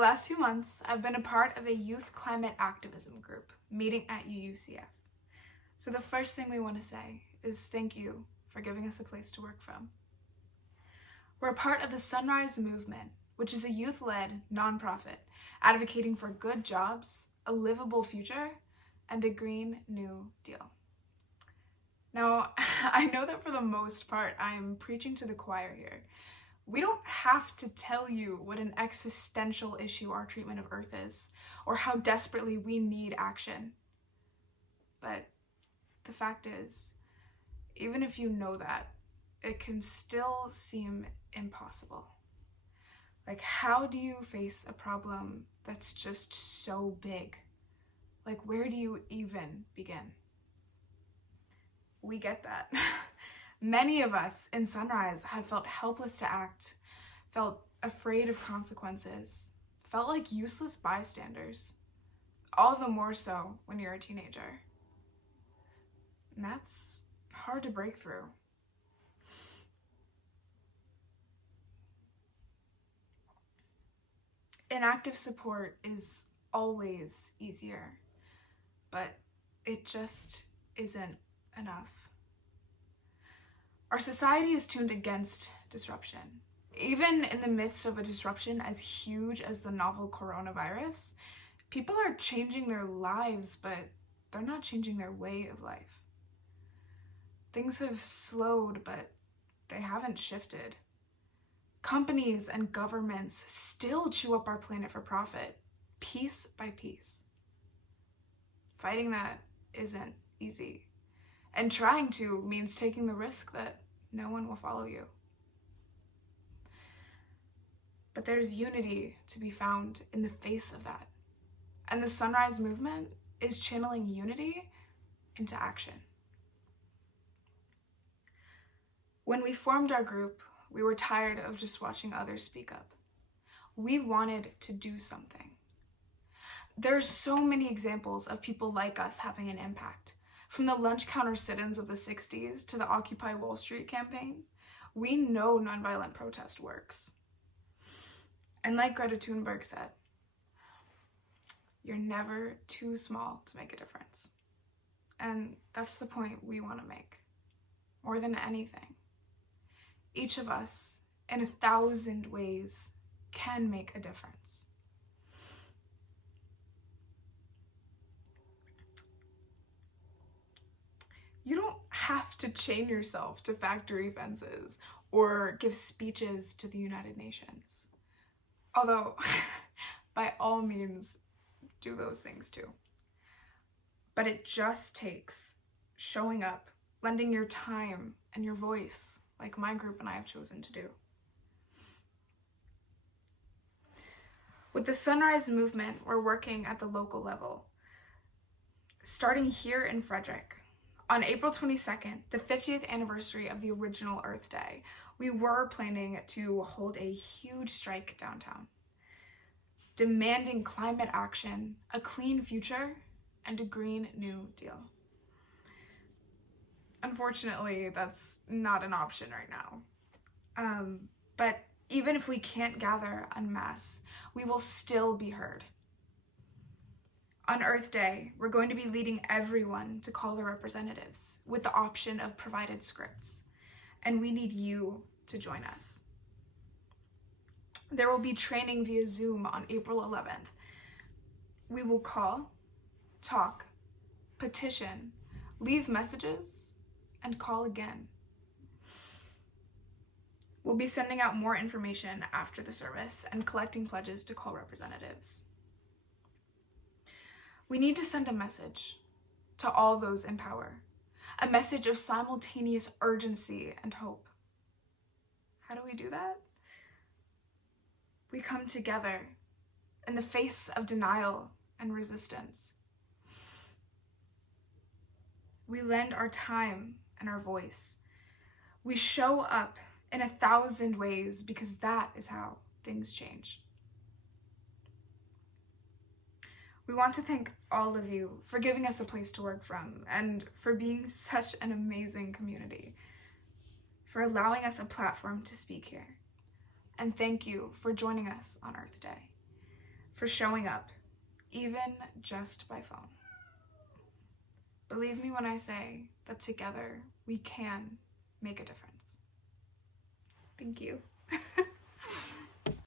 last few months, I've been a part of a youth climate activism group meeting at UUCF. So the first thing we want to say is thank you for giving us a place to work from. We're a part of the Sunrise Movement, which is a youth-led nonprofit advocating for good jobs, a livable future, and a Green New Deal. Now, I know that for the most part, I'm preaching to the choir here. We don't have to tell you what an existential issue our treatment of Earth is, or how desperately we need action. But the fact is, even if you know that, it can still seem impossible. Like, how do you face a problem that's just so big? Like, where do you even begin? We get that. Many of us in Sunrise have felt helpless to act, felt afraid of consequences, felt like useless bystanders, all the more so when you're a teenager. And that's hard to break through. Inactive support is always easier, but it just isn't enough. Our society is tuned against disruption. Even in the midst of a disruption as huge as the novel coronavirus, people are changing their lives, but they're not changing their way of life. Things have slowed, but they haven't shifted. Companies and governments still chew up our planet for profit, piece by piece. Fighting that isn't easy. And trying to means taking the risk that no one will follow you. But there's unity to be found in the face of that. And the Sunrise Movement is channeling unity into action. When we formed our group, we were tired of just watching others speak up. We wanted to do something. There's so many examples of people like us having an impact. From the lunch counter sit-ins of the 60s to the Occupy Wall Street campaign, we know nonviolent protest works. And like Greta Thunberg said, you're never too small to make a difference. And that's the point we want to make, more than anything. Each of us, in 1,000 ways, can make a difference. You don't have to chain yourself to factory fences or give speeches to the United Nations. Although, by all means, do those things too. But it just takes showing up, lending your time and your voice, like my group and I have chosen to do. With the Sunrise Movement, we're working at the local level. Starting here in Frederick, on April 22nd, the 50th anniversary of the original Earth Day, we were planning to hold a huge strike downtown, demanding climate action, a clean future, and a Green New Deal. Unfortunately, that's not an option right now. But even if we can't gather en masse, we will still be heard. On Earth Day, we're going to be leading everyone to call their representatives with the option of provided scripts, and we need you to join us. There will be training via Zoom on April 11th. We will call, talk, petition, leave messages, and call again. We'll be sending out more information after the service and collecting pledges to call representatives. We need to send a message to all those in power, a message of simultaneous urgency and hope. How do we do that? We come together in the face of denial and resistance. We lend our time and our voice. We show up in 1,000 ways because that is how things change. We want to thank all of you for giving us a place to work from and for being such an amazing community, for allowing us a platform to speak here. And thank you for joining us on Earth Day. for showing up, even just by phone. Believe me when I say that together we can make a difference. Thank you.